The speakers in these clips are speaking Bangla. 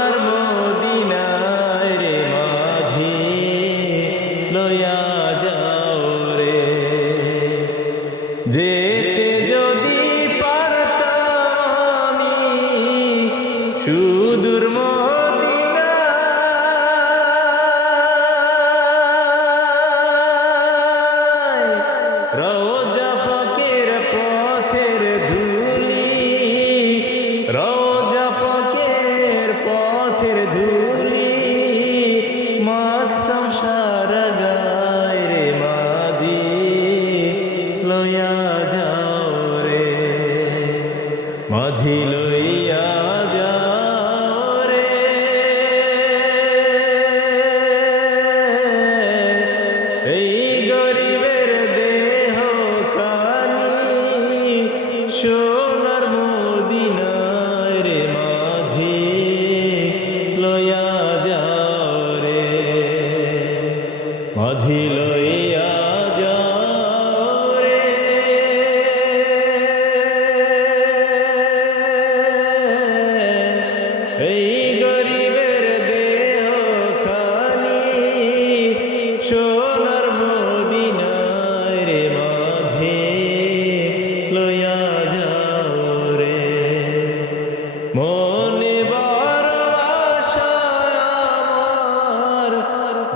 সোনার মদিনায় রে মাঝি লয়া যাও রে। যেতে মাঝি লইয়া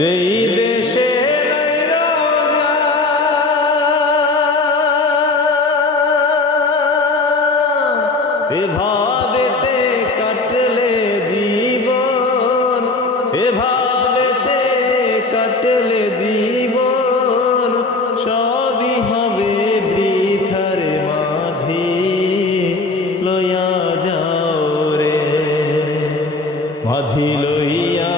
যেই দেশে এভাবেতে কাটলে জীবন, এভাবেতে কাটলে জীবন, সবই হবে বৃথার মাঝি, লইয়া যাও রে, মাঝি লইয়া